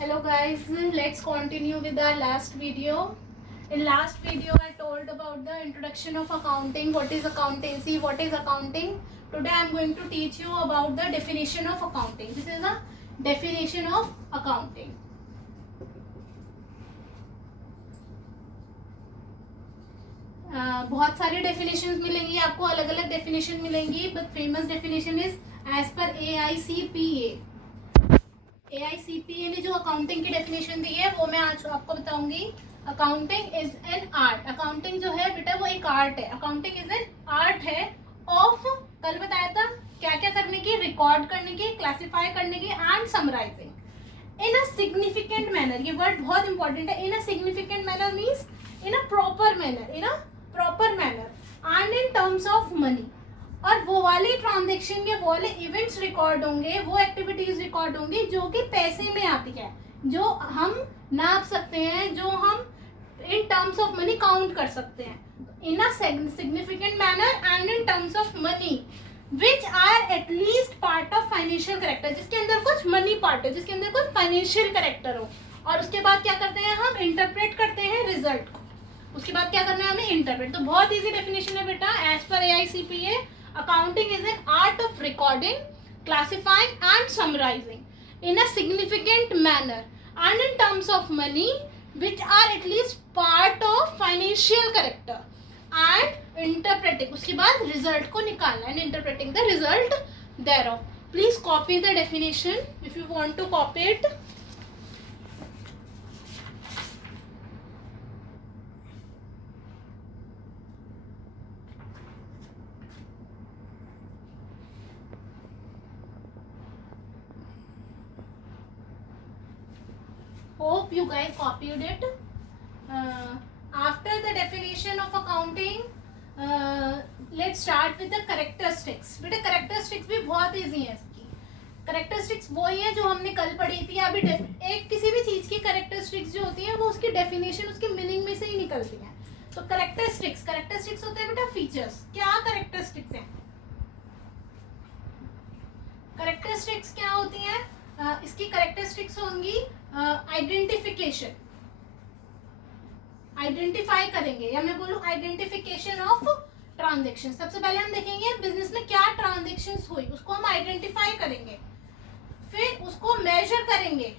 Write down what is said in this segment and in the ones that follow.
Hello guys, let's continue with our last video. In last video I told about the introduction of accounting, what is accountancy, what is accounting. Today I am going to teach you about the definition of accounting. This is a definition of accounting. बहुत सारी definitions मिलेंगी आपको, अलग अलग definition मिलेंगी, but famous definition is as per AICPA ने जो accounting की डेफिनेशन दी है वो मैं आज आपको बताऊंगी. Accounting is an art. Accounting जो है बेटा वो एक आर्ट है. अकाउंटिंग इज एन आर्ट है ऑफ, कल बताया था क्या क्या करने की, रिकॉर्ड करने की, क्लासिफाई करने की and summarizing in a significant manner. ये वर्ड बहुत इंपॉर्टेंट है. In a significant manner means in a proper manner and in terms of money. और वो वाले ट्रांजेक्शन के वो वाले इवेंट्स रिकॉर्ड होंगे, वो एक्टिविटीज रिकॉर्ड होंगी जो कि पैसे में आती है, जो हम नाप सकते हैं, जो हम in terms of money count कर सकते हैं. In a significant manner and in terms of money which are at least part of financial character. जिसके अंदर कुछ मनी पार्ट है, जिसके अंदर कुछ फाइनेंशियल करेक्टर हो. और उसके बाद क्या करते हैं हम, इंटरप्रेट करते हैं रिजल्ट को. उसके बाद क्या करना है हमें, इंटरप्रेट. तो बहुत इजी डेफिनेशन है बेटा. As per AICPA, accounting is an art of recording, classifying and summarizing in a significant manner and in terms of money which are at least part of financial character and interpreting. उसके बाद result को निकालना and interpreting the result thereof. Please copy the definition if you want to copy it. Hope you guys copied it. After the definition of accounting, let's start with the characteristics. बेटा characteristics भी बहुत easy है इसकी. characteristics वही है जो हमने कल पढ़ी थी. अभी एक किसी भी चीज़ की characteristics जो होती है वो उसकी definition, उसकी meaning में से ही निकलती है. तो characteristics होते हैं बेटा features. क्या characteristics हैं? characteristics क्या होती हैं? इसकी करेक्टरिस्टिक्स होंगी आइडेंटिफिकेशन, आइडेंटिफाई करेंगे, या मैं बोलूँ आइडेंटिफिकेशन ऑफ ट्रांजेक्शन. सबसे पहले हम देखेंगे बिजनेस में क्या ट्रांजेक्शन्स हुई, उसको हम आइडेंटिफाई करेंगे. फिर उसको मेजर करेंगे,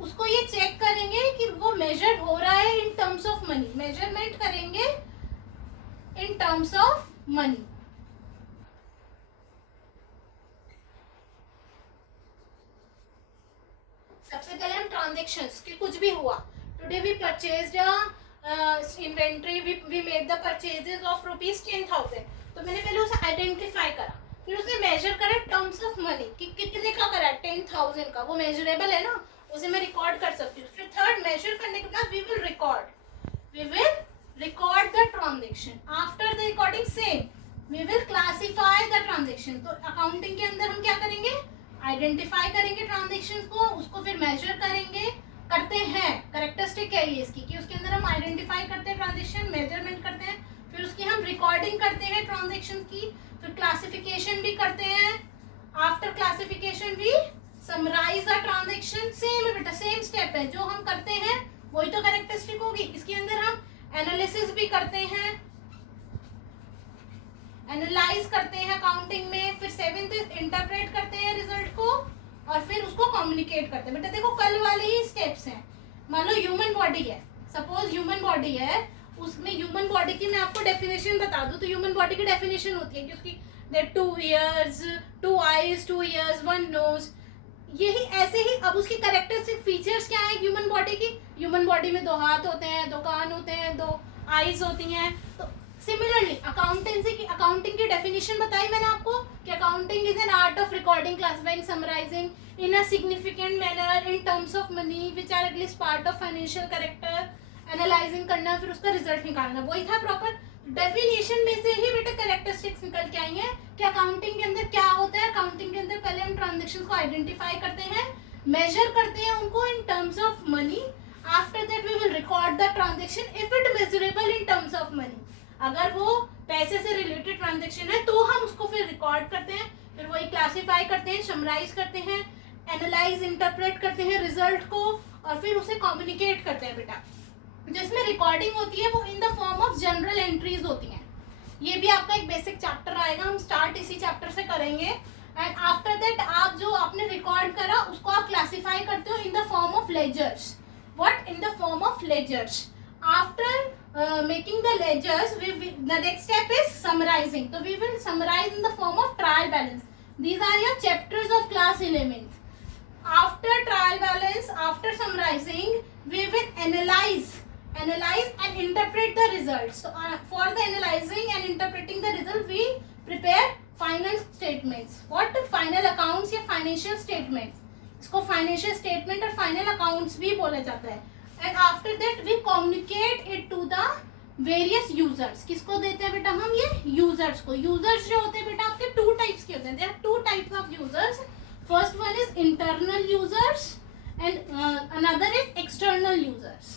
उसको ये चेक करेंगे कि वो मेजर हो रहा है इन टर्म्स ऑफ मनी. मेजरमेंट करेंगे इन टर्म्स ऑफ मनी. सबसे पहले हम ट्रांजेक्शंस कि कुछ भी हुआ. Today we purchased inventory, we made the purchases of ₹10,000. तो मैंने पहले उसे आइडेंटिफाई करा, फिर उसे मेजर करा टर्म्स ऑफ मनी कि कितने का करा, 10,000 का. वो मेजरेबल है ना, उसे मैं रिकॉर्ड कर सकती हूँ. फिर थर्ड, मेजर करने के बाद we will record the transaction. After the recording same we will classify the transaction. तो अकाउंटिंग के अंदर हम क्या करेंगे, आइडेंटिफाई करेंगे ट्रांजेक्शंस को, उसको फिर मेजर करते हैं. करेक्टरिस्टिक है ये इसकी कि उसके अंदर हम आइडेंटिफाई करते हैं ट्रांजेक्शन, मेजरमेंट करते हैं, फिर उसकी हम रिकॉर्डिंग करते हैं ट्रांजेक्शन की, फिर क्लासिफिकेशन भी करते हैं. After classification we summarise the transaction. Same है बेटा, सेम स्टेप है जो हम करते हैं वही तो करेक्टरिस्टिक होगी. इसके अंदर हम एनालिसिस भी करते हैं, एनालाइज करते हैं अकाउंटिंग में. फिर सेवेंथ इंटरप्रेट करते हैं रिजल्ट को और फिर उसको कम्युनिकेट करते हैं. बेटा देखो कल वाले ही स्टेप्स हैं. मान लो ह्यूमन बॉडी है, सपोज ह्यूमन बॉडी है, उसमें ह्यूमन बॉडी की मैं आपको डेफिनेशन बता दूं तो ह्यूमन बॉडी की डेफिनेशन होती है कि उसकी there 2 ears, 2 eyes, 2 ears, 1 nose. यही ऐसे ही. अब उसकी कैरेक्टरिस्टिक फीचर्स क्या है ह्यूमन बॉडी की? ह्यूमन बॉडी में 2 हाथ होते हैं, 2 कान होते हैं, 2 आईज होती हैं. तो सिमिलरली अकाउंटिंग की डेफिनेशन बताई मैंने आपको कि accounting is an art of recording, classifying, summarising in a significant manner in terms of money which are at least part of financial character. Analysing करना, फिर उसका रिजल्ट निकालना, वही था प्रॉपर डेफिनेशन में से ही बेटा कैरेक्टरिस्टिक्स निकल के आई हैं कि अकाउंटिंग के अंदर क्या होता है. अकाउंटिंग के अंदर पहले हम ट्रांजेक्शन को आइडेंटिफाई करते हैं, मेजर करते हैं उनको in terms of money. After that we will record the transaction if it measurable in terms of money. अगर वो पैसे से रिलेटेड ट्रांजेक्शन है तो हम उसको फिर रिकॉर्ड करते हैं, फिर वही क्लासीफाई करते हैं, समराइज करते हैं, एनालाइज एनालाइज इंटरप्रेट करते हैं रिजल्ट को और फिर उसे कम्युनिकेट करते हैं बेटा। जिसमें रिकॉर्डिंग होती है वो इन the form of general entries होती हैं। ये भी आपका एक बेसिक चैप्टर आएगा, हम स्टार्ट इसी चैप्टर से करेंगे। एंड आफ्टर दैट आप जो आपने रिकॉर्ड करा उसको आप क्लासिफाई करते हो in the form of ledgers. What? In the form of ledgers. After making the ledgers the next step is summarizing. तो we will summarize in the form of trial balance. These are your chapters of class 11th। After trial balance, after summarizing, we will analyze and interpret the results. So for the analyzing and interpreting the result we prepare final statements. What? Final accounts या financial statements. इसको financial statement और final accounts भी बोला जाता है। And after that we communicate it to the various users. किसको देते हैं बेटा हम? ये users को। users जो होते हैं बेटा आपके two types के होते हैं। There are two types of users. First one is internal users and another is external users.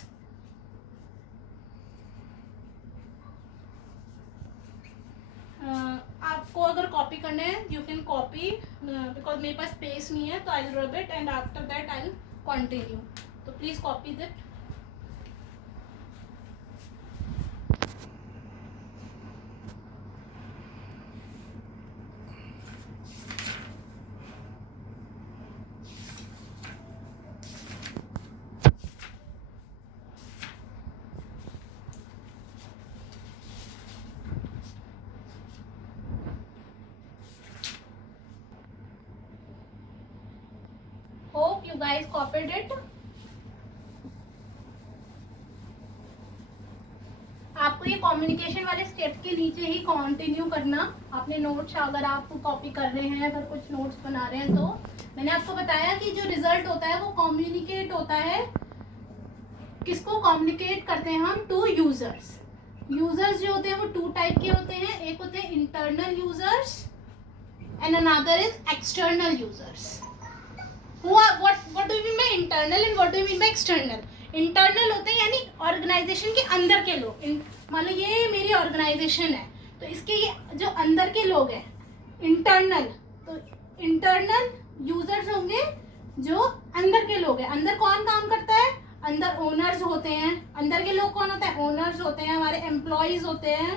आपको अगर कॉपी करने हैं यू कैन कॉपी, बिकॉज मेरे पास स्पेस नहीं है, तो I will rub it and after that I will continue. तो please copy that. Hope you guys copied it. आपको ये कम्युनिकेशन वाले स्टेप के नीचे ही कंटिन्यू करना अपने नोट्स। अगर आप कॉपी कर रहे हैं, अगर कुछ नोट्स बना रहे हैं, तो मैंने आपको बताया कि जो रिजल्ट होता है वो कम्युनिकेट होता है। किसको कम्युनिकेट करते हैं हम? To users. यूजर्स जो होते हैं वो टू टाइप के होते हैं। एक होते हैं internal users and another is external users. what do you mean by internal and what do you mean by external? Internal होते हैं यानी ऑर्गेनाइजेशन के अंदर के लोग। मान लो ये मेरी ऑर्गेनाइजेशन है, तो इसके ये जो अंदर के लोग हैं इंटरनल, तो इंटरनल यूजर्स होंगे जो अंदर के लोग हैं। अंदर कौन काम करता है? अंदर ओनर्स होते हैं। अंदर के लोग कौन होते हैं? ओनर्स होते हैं, हमारे एम्प्लॉयज होते हैं,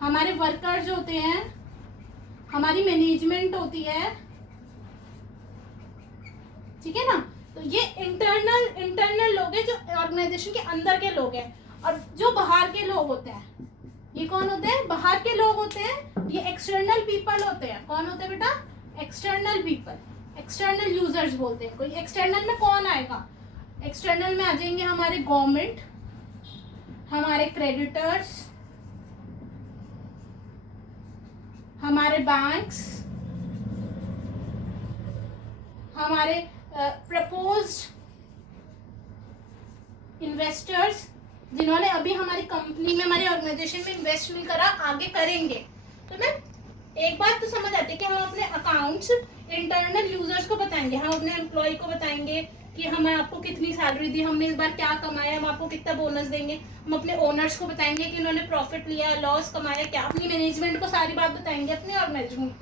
हमारे वर्कर्स होते हैं, हमारी मैनेजमेंट होती है, ठीक है ना। तो ये इंटरनल लोग हैं जो ऑर्गेनाइजेशन के अंदर के लोग हैं। और जो बाहर के लोग होते हैं ये कौन होते हैं? बाहर के लोग होते हैं, ये एक्सटर्नल पीपल होते हैं। कौन होते हैं बेटा? एक्सटर्नल पीपल, एक्सटर्नल यूजर्स बोलते हैं। कोई एक्सटर्नल में कौन आएगा? एक्सटर्नल में आ जाएंगे हमारे गवर्नमेंट, हमारे क्रेडिटर्स, हमारे बैंक्स, हमारे प्रपोज्ड इन्वेस्टर्स जिन्होंने अभी हमारी कंपनी में, हमारी ऑर्गेनाइजेशन में इन्वेस्ट नहीं करा, आगे करेंगे। तो ना एक बात तो समझ आती है कि हम अपने अकाउंट्स इंटरनल यूजर्स को बताएंगे, हम अपने एम्प्लॉय को बताएंगे कि हमें आपको कितनी सैलरी दी, हमने इस बार क्या कमाया, हम आपको कितना बोनस देंगे। हम अपने ओनर्स को बताएंगे कि उन्होंने प्रॉफिट लिया, लॉस कमाया क्या। अपनी मैनेजमेंट को सारी बात बताएंगे, अपनी organisation.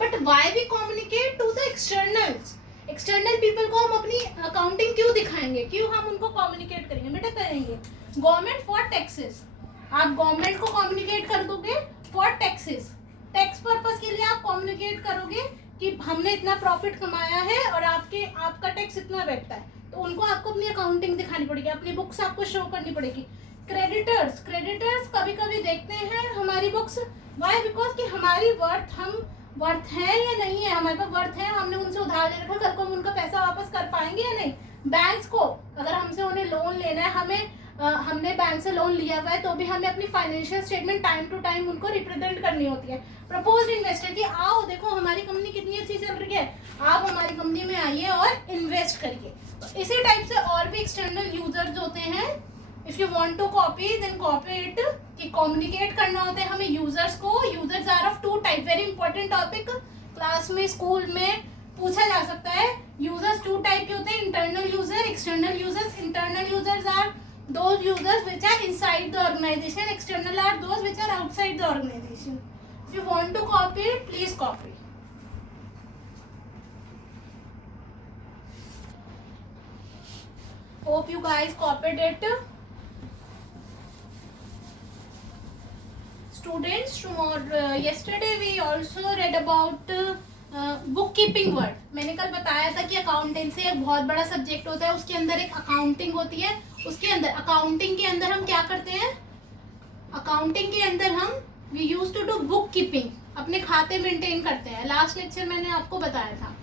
But why we communicate to the externals? External people को हम अपनी अकाउंटिंग क्यों दिखाएंगे? क्यों हम उनको कम्युनिकेट करेंगे? बेटा करेंगे गवर्नमेंट फॉर टैक्सेस। आप गवर्नमेंट को कम्युनिकेट कर दोगे फॉर टैक्सेस। टैक्स पर्पस के लिए आप कम्युनिकेट करोगे कि हमने इतना प्रॉफिट कमाया है और आपका टैक्स इतना बैठता है, तो उनको आपको अपनी अकाउंटिंग दिखानी पड़ेगी, अपनी बुक्स आपको शो करनी पड़ेगी। क्रेडिटर्स कभी कभी देखते हैं हमारी बुक्स। वाई? बिकॉज कि हमारी वर्थ है या नहीं है, हमारे पास वर्थ है, हमने उनसे उधार ले रखा, कल को हम उनका पैसा वापस कर पाएंगे या नहीं। बैंक्स को अगर हमसे उन्हें लोन लेना है, हमने बैंक से लोन लिया हुआ है, तो भी हमें अपनी financial statement time to time उनको रिप्रेजेंट करनी होती है। प्रपोज्ड इन्वेस्टर की आओ देखो हमारी कंपनी कितनी अच्छी चल रही है, आप हमारी कंपनी में आइए और इन्वेस्ट करिए। तो इसी टाइप से और भी एक्सटर्नल यूजर्स होते हैं। If you want to copy then copy it. कि कम्युनिकेट करना होता है हमें यूजर्स को। Users are of two type, very important topic, class में स्कूल में पूछा जा सकता है। यूजर्स टू टाइप के होते हैं, internal user, external users. Internal users are those users which are inside the organization, external are those which are outside the organization. If you want to copy it, please copy. Hope you guys copied it. Students, tomorrow yesterday we also read about book keeping word. मैंने कल बताया था कि accountancy एक बहुत बड़ा subject होता है, उसके अंदर एक अकाउंटिंग होती है. उसके अंदर अकाउंटिंग के अंदर हम क्या करते हैं, अकाउंटिंग के अंदर हम we use to do book keeping, अपने खाते मेंटेन करते हैं. लास्ट लेक्चर मैंने आपको बताया था.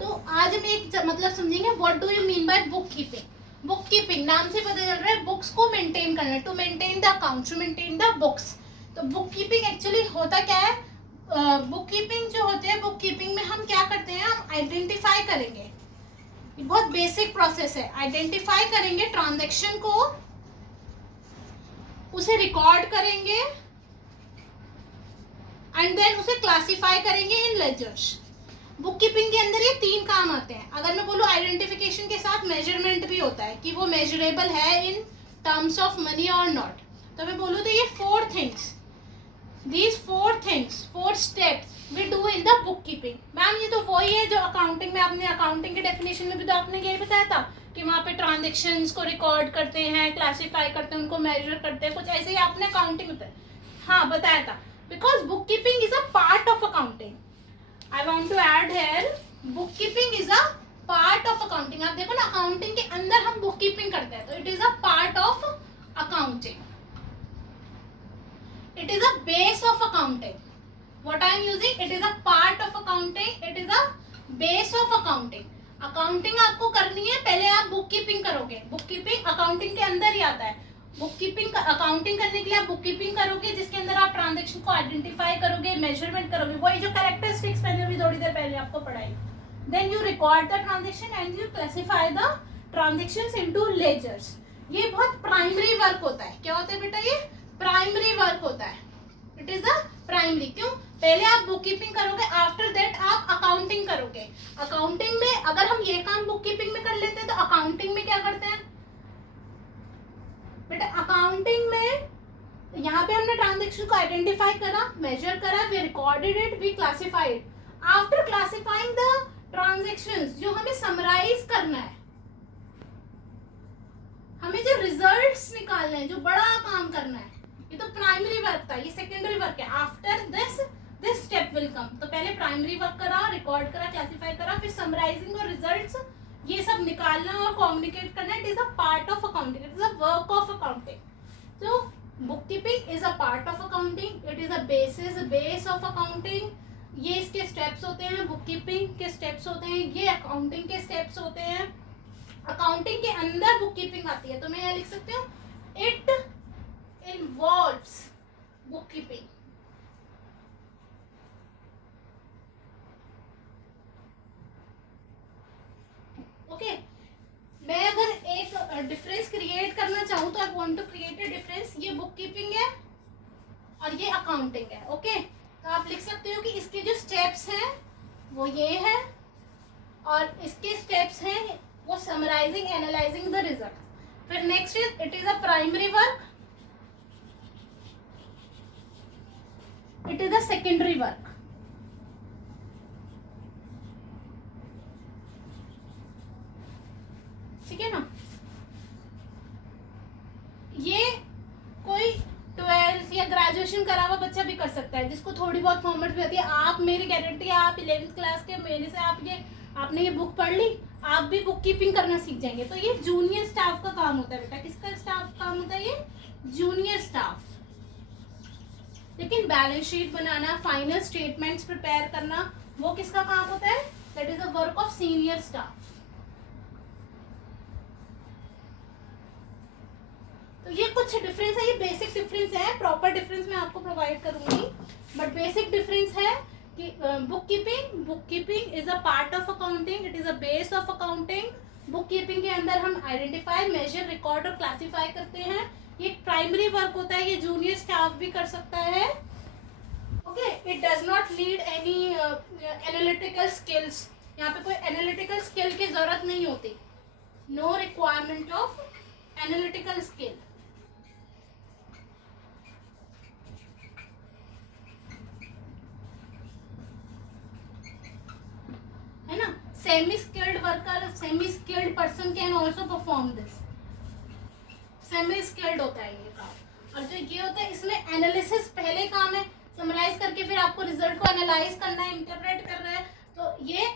तो आज हम एक मतलब समझेंगे what do you mean by book keeping. Book keeping नाम से पता चल रहा है बुक्स को मेंटेन करना, to maintain the account, to maintain the books. तो बुक कीपिंग एक्चुअली होता क्या है, बुक कीपिंग जो होते हैं, बुक कीपिंग में हम क्या करते हैं, हम आइडेंटिफाई करेंगे. ये बहुत बेसिक प्रोसेस है. आइडेंटिफाई करेंगे ट्रांजैक्शन को, उसे रिकॉर्ड करेंगे एंड देन उसे क्लासिफाई करेंगे इन लेजर्स. बुक कीपिंग के अंदर ये 3 काम आते हैं. अगर मैं बोलूँ आइडेंटिफिकेशन के साथ मेजरमेंट भी होता है कि वो मेजरेबल है इन टर्म्स ऑफ मनी और नॉट. तो मैं बोलूँ तो ये 4 things, these 4 things, 4 steps we do in the bookkeeping. Ma'am ये तो वही है जो अकाउंटिंग में, आपने अकाउंटिंग के डेफिनेशन में भी तो आपने यही बताया था कि वहाँ पे ट्रांजेक्शन्स को रिकॉर्ड करते हैं, क्लासिफाई करते हैं, उनको मेजर करते हैं, कुछ ऐसे ही आपने अकाउंटिंग में हाँ बताया था. Because book keeping is a part of accounting. I want to add here book keeping is a part of accounting. आप देखो ना अकाउंटिंग के अंदर हम बुक कीपिंग करते हैं, तो it is a part of accounting. It is a base of accounting. What I am using? It is a part of accounting. It is a base of accounting. Accounting आपको करनी है, पहले आप book keeping करोगे. Book keeping accounting के अंदर ही आता है. बुक कीपिंग अकाउंटिंग करने के लिए आप बुक कीपिंग करोगे, जिसके अंदर आप ट्रांजेक्शन को आइडेंटिफाई करोगे, मेजरमेंट करोगे, वही जो कैरेक्टरिस्टिक्स मैंने अभी थोड़ी देर पहले आपको पढ़ाई. Then you record the transaction and you classify the transactions into ledgers. ये बहुत प्राइमरी वर्क होता है. क्या होता है बेटा, ये प्राइमरी वर्क होता है. It is a primary. क्यों, पहले आप बुक कीपिंग करोगे, आफ्टर दैट आप अकाउंटिंग करोगे. अकाउंटिंग में अगर हम ये काम बुक कीपिंग में कर लेते हैं तो अकाउंटिंग में क्या करते हैं बेटा, अकाउंटिंग में यहाँ पे हमने ट्रांजेक्शन को आइडेंटिफाई करा, मेजर करा, we recorded it, we classified. After classifying the transactions, जो हमें समराइज करना है, हमें जो रिजल्ट्स निकालने हैं, जो बड़ा काम करना है, ये तो प्राइमरी वर्क था, ये सेकेंडरी वर्क है. After this step will come. तो पहले प्राइमरी वर्क करा, रिकॉर्ड करा, क्लासिफाई करा, फिर समराइजिंग और रिजल्ट्स, ये सब निकालना और कम्युनिकेट करना. It is a part of accounting, it is a work of accounting. तो book keeping is a part of accounting, it is a base of accounting. ये इसके स्टेप्स होते हैं, बुक कीपिंग के स्टेप्स होते हैं, ये अकाउंटिंग के स्टेप्स होते हैं. अकाउंटिंग के अंदर बुक कीपिंग आती है, तो मैं यह लिख सकती हूँ it involves book keeping. Okay, मैं अगर एक डिफरेंस क्रिएट करना चाहूँ तो I want to create a difference. ये बुक कीपिंग है और ये अकाउंटिंग है. ओके, तो आप लिख सकते हो कि इसके जो स्टेप्स हैं वो ये है, और इसके स्टेप्स हैं वो समराइजिंग, एनालाइजिंग द रिजल्ट. फिर next is it is a primary work, it is a secondary work. ठीक है ना. ये कोई 12th या ग्रेजुएशन करा हुआ बच्चा भी कर सकता है, जिसको थोड़ी बहुत कॉमर्स भी आती है. आप, मेरी गारंटी है, आप 11th क्लास के मेरे से आपने ये बुक पढ़ ली, आप भी बुक कीपिंग करना सीख जाएंगे. तो ये जूनियर स्टाफ का काम होता है बेटा. किसका स्टाफ काम होता है, ये जूनियर स्टाफ. लेकिन बैलेंस शीट बनाना, फाइनल स्टेटमेंट्स प्रिपेयर करना, वो किसका काम होता है, that is the work of senior staff. तो ये कुछ डिफरेंस है, ये बेसिक डिफरेंस है. प्रॉपर डिफरेंस मैं आपको प्रोवाइड करूंगी, बट बेसिक डिफरेंस है कि book keeping is a part of accounting, it is a base of accounting. Book keeping के अंदर हम आइडेंटिफाई, मेजर, रिकॉर्ड और क्लासिफाई करते हैं. ये प्राइमरी वर्क होता है, ये जूनियर स्टाफ भी कर सकता है. Okay, it does not need any analytical skills. यहाँ पे कोई एनालिटिकल स्किल की जरूरत नहीं होती. No requirement of analytical skill. है ना. Semi skilled worker, semi skilled person can also perform this. Semi skilled होता है ये काम। और जो ये होता है इसमें एनालिसिस पहले काम है, समराइज करके फिर आपको रिजल्ट को एनालाइज करना है, इंटरप्रेट करना है। तो ये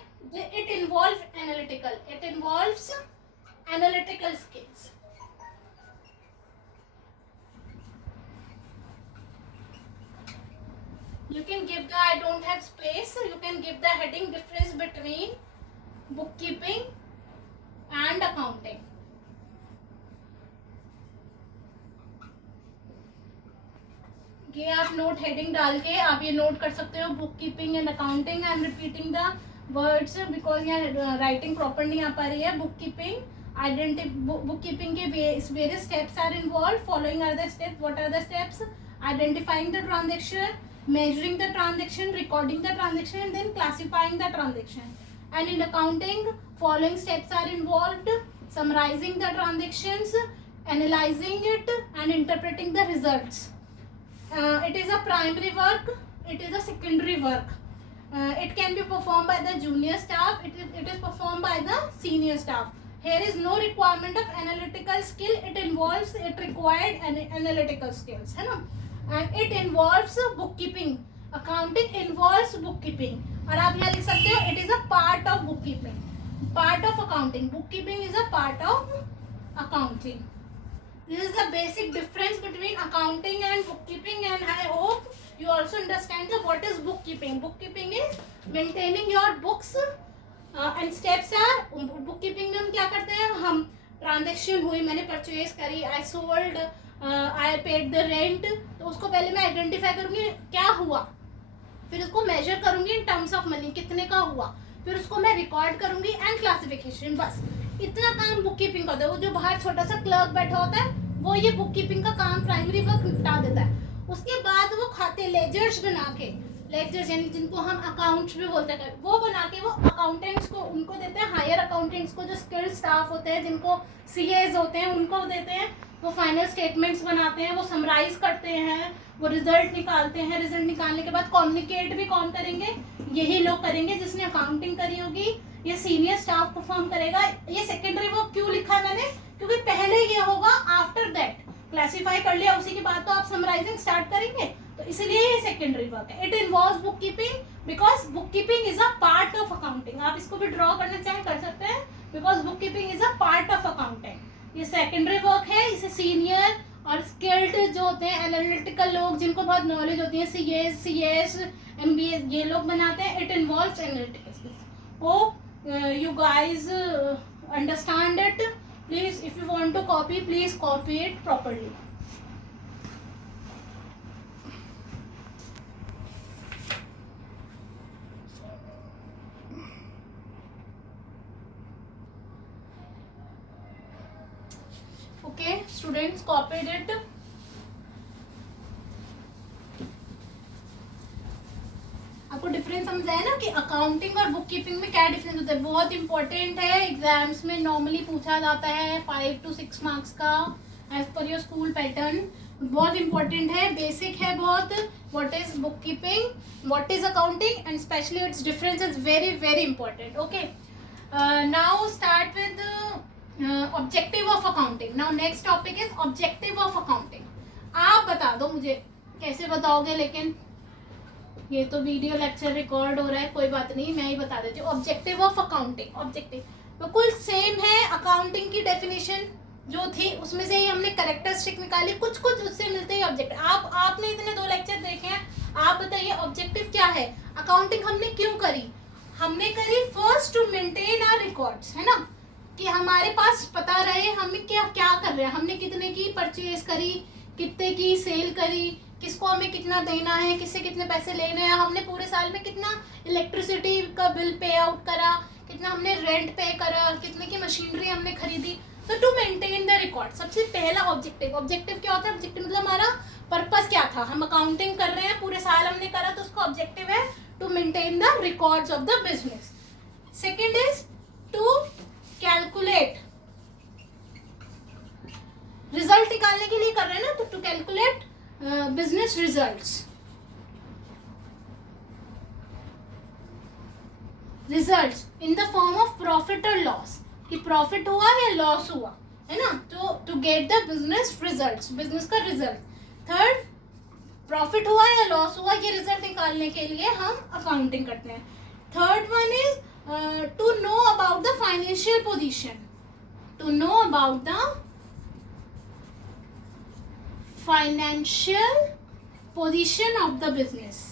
it involve analytical, it involves analytical skills. You can give the, I don't have space, so you can give the heading difference between bookkeeping and accounting. ये आप नोट हेडिंग डाल के आप ये नोट कर सकते हो, book keeping and accounting. I am repeating the words because यहाँ राइटिंग प्रॉपर नहीं आ पा रही है। बुक कीपिंग, बुक कीपिंग के various steps are involve. Following are the steps. What are the steps? Identifying the transaction, measuring the transaction, recording the transaction, and then classifying the transaction. And in accounting, following steps are involved: summarizing the transactions, analyzing it, and interpreting the results. It is a primary work, it is a secondary work. It can be performed by the junior staff, it is performed by the senior staff. Here is no requirement of analytical skill, it required analytical skills, है ना। And it involves bookkeeping. Accounting involves bookkeeping. और आप यहाँ लिख सकते हो it is a part of bookkeeping, part of accounting. Bookkeeping is a part of accounting. This is the basic difference between accounting and bookkeeping, and I hope you also understand what is bookkeeping. Bookkeeping is maintaining your books and steps are, bookkeeping में हम क्या करते हैं, हम transaction हुई, मैंने purchase करी, I sold, I paid the rent, तो उसको पहले मैं आइडेंटिफाई करूंगी क्या हुआ, फिर उसको मेजर करूंगी इन टर्म्स ऑफ मनी कितने का हुआ, फिर उसको मैं रिकॉर्ड करूंगी एंड क्लासिफिकेशन। बस इतना काम बुक कीपिंग का होता है। वो जो बाहर छोटा सा क्लर्क बैठा होता है वो ये बुक कीपिंग का काम प्राइमरी वर्क निपटा देता है। उसके बाद वो खाते लेजर्स बना के, लेजर्स यानी जिनको हम अकाउंट्स भी बोलते हैं, वो बना के वो अकाउंटेंट्स को उनको देते हैं, हायर अकाउंटेंट्स को, जो स्किल्ड स्टाफ होते हैं जिनको सीएज होते हैं उनको देते हैं। वो फाइनल स्टेटमेंट्स बनाते हैं, वो समराइज करते हैं, वो रिजल्ट निकालते हैं। रिजल्ट निकालने के बाद कम्युनिकेट भी कौन करेंगे? यही लोग करेंगे जिसने अकाउंटिंग करी होगी, ये सीनियर स्टाफ परफॉर्म करेगा। ये सेकेंडरी वर्क क्यों लिखा है मैंने? क्योंकि पहले ये होगा, आफ्टर दैट क्लासीफाई कर लिया उसी के बाद तो आप समराइजिंग स्टार्ट करेंगे, तो इसलिए ये सेकेंडरी वर्क है। It involves book keeping because book keeping is a part of accounting. आप इसको भी ड्रॉ करना चाहें कर सकते हैं, because book keeping is a part of accounting. ये सेकेंडरी वर्क है। इसे सीनियर और स्किल्ड जो होते हैं एनालिटिकल लोग जिनको बहुत नॉलेज होती है, सीएस, एमबीए, ये लोग बनाते हैं। It involves analytical skills. Hope you guys understand it. Please if you want to copy, please copy it properly. Okay, students copied it. आपको डिफरेंस समझ आया ना कि अकाउंटिंग और बुक कीपिंग में क्या डिफरेंस होता है? बहुत इंपॉर्टेंट है, एग्जाम्स में नॉर्मली पूछा जाता है 5 to 6 मार्क्स का as per your school pattern. बहुत इंपॉर्टेंट है, बेसिक है बहुत। What is book keeping, what is accounting, and specially its difference is very very important. Okay, now start with objective of accounting. Now next topic is objective of accounting. आप बता दो मुझे कैसे बताओगे, लेकिन ये तो वीडियो लेक्चर रिकॉर्ड हो रहा है, कोई बात नहीं, मैं ही बता देती हूँ। ऑब्जेक्टिव ऑफ अकाउंटिंग, ऑब्जेक्टिव बिल्कुल सेम है। अकाउंटिंग की डेफिनेशन जो थी उसमें से ही हमने कैरेक्टरिस्टिक निकाली, कुछ कुछ उससे मिलते ही ऑब्जेक्टिव। आपने इतने 2 लेक्चर देखे हैं, आप बताइए ऑब्जेक्टिव क्या है? अकाउंटिंग हमने क्यों करी? हमने करी first to maintain our records, है ना, कि हमारे पास पता रहे हमें क्या क्या कर रहे हैं, हमने कितने की परचेज करी, कितने की सेल करी, किसको हमें कितना देना है, किससे कितने पैसे लेने हैं, हमने पूरे साल में कितना इलेक्ट्रिसिटी का बिल पे आउट करा, कितना हमने रेंट पे करा, कितने की मशीनरी हमने खरीदी। तो टू मेंटेन द रिकॉर्ड, सबसे पहला ऑब्जेक्टिव। ऑब्जेक्टिव क्या होता है? ऑब्जेक्टिव मतलब हमारा पर्पस क्या था, हम अकाउंटिंग कर रहे हैं, पूरे साल हमने करा, तो उसका ऑब्जेक्टिव है to maintain the records of the business. Second is to calculate, result निकालने के लिए कर रहे हैं ना, तो to calculate business results, results in the form of profit और लॉस, कि प्रॉफिट हुआ या लॉस हुआ, है ना, to get the business result, business का रिजल्ट। थर्ड, प्रॉफिट हुआ या लॉस हुआ ये रिजल्ट निकालने के लिए हम अकाउंटिंग करते हैं। Third one is to know about the financial position, to know about the financial position of the business.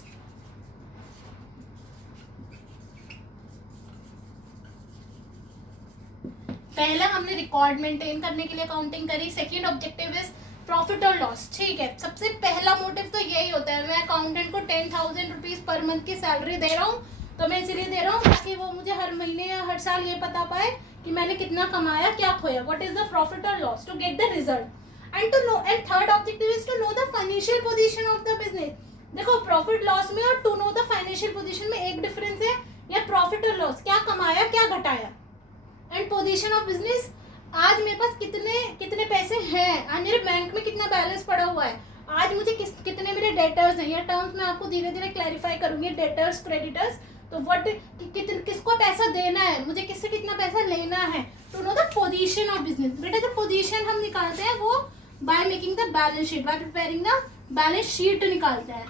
पहला हमने रिकॉर्ड मेंटेन करने के लिए अकाउंटिंग करी। सेकंड ऑब्जेक्टिव इज प्रॉफिट और लॉस, ठीक है। सबसे पहला मोटिव तो यही होता है, मैं अकाउंटेंट को 10,000 रुपीज पर मंथ की सैलरी दे रहा हूँ, तो मैं इसलिए दे रहा हूँ ताकि वो मुझे हर महीने या हर साल ये पता पाए कि मैंने कितना कमाया, क्या खोया, व्हाट इज द प्रॉफिट और loss, to get the result and to know. And third objective is to know the financial position of the business. देखो प्रॉफिट लॉस में और to know the financial position में एक difference है, या profit और loss क्या कमाया क्या घटाया, एंड पोजीशन ऑफ बिजनेस आज मेरे पास कितने पैसे हैं, आज मेरे बैंक में कितना बैलेंस पड़ा हुआ है, आज मुझे कितने मेरे डेटर्स हैं। ये टर्म्स मैं आपको धीरे धीरे क्लैरिफाई करूंगी, डेटर्स क्रेडिटर्स। तो व्हाट किसको पैसा देना है, मुझे किससे कितना पैसा लेना है, to know the position of business. बेटा जो पोजीशन हम निकालते हैं वो by making the balance sheet, by preparing the balance sheet निकालते हैं,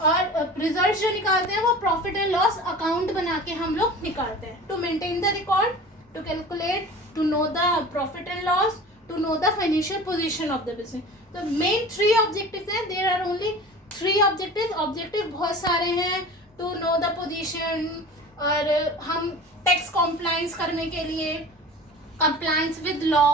और रिजल्ट जो निकालते हैं वो प्रॉफिट एंड लॉस अकाउंट बना के हम लोग निकालते हैं। To maintain the record, to calculate, to know the profit and loss, to know the financial position of the business. तो main 3 objectives हैं, there are only 3 objectives, objective बहुत सारे हैं, to know the position, और हम tax compliance करने के लिए, compliance with law,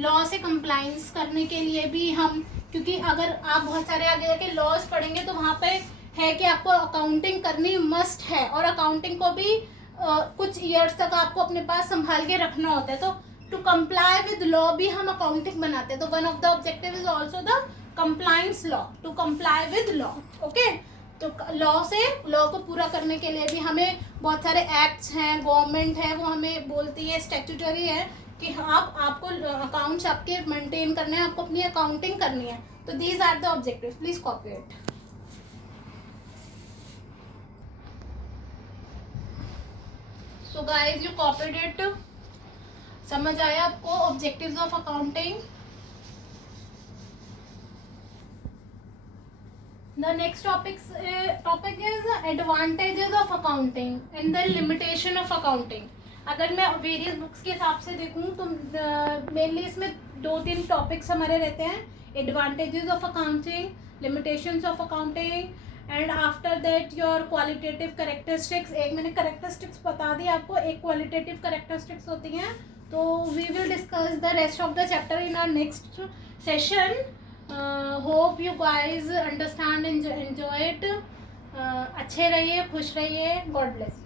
law से compliance करने के लिए भी हम, क्योंकि अगर आप बहुत सारे आगे जाके लॉज पढ़ेंगे तो वहाँ पे है कि आपको अकाउंटिंग करनी मस्ट है, और अकाउंटिंग को भी कुछ ईयर्स तक आपको अपने पास संभाल के रखना होता है। तो टू कंप्लाई विद लॉ भी हम अकाउंटिंग बनाते हैं। तो one of the objective is also the compliance law, to comply with law. Okay, तो लॉ को पूरा करने के लिए भी हमें बहुत सारे एक्ट्स हैं, गवर्नमेंट है वो हमें बोलती है, स्टैट्यूटरी है कि आपको अकाउंट्स आपके मेंटेन करने हैं, आपको अपनी अकाउंटिंग करनी है। तो these are the objective, please copy it. So guys, you copied it, समझ आया आपको objectives of accounting. The next topic is advantages of accounting and the limitation of accounting। अगर मैं वेरियस बुक्स के हिसाब से देखूं तो मेनली इसमें 2-3 टॉपिक्स हमारे रहते हैं, advantages of accounting, limitations of accounting, and after that your qualitative characteristics. एक मैंने करेक्टरिस्टिक्स बता दी आपको, एक क्वालिटेटिव करेक्टरिस्टिक्स होती हैं। तो we will discuss the rest of the chapter in our next session. Hope you guys understand, enjoy it. अच्छे रहिए, खुश रहिए, गॉड ब्लेस।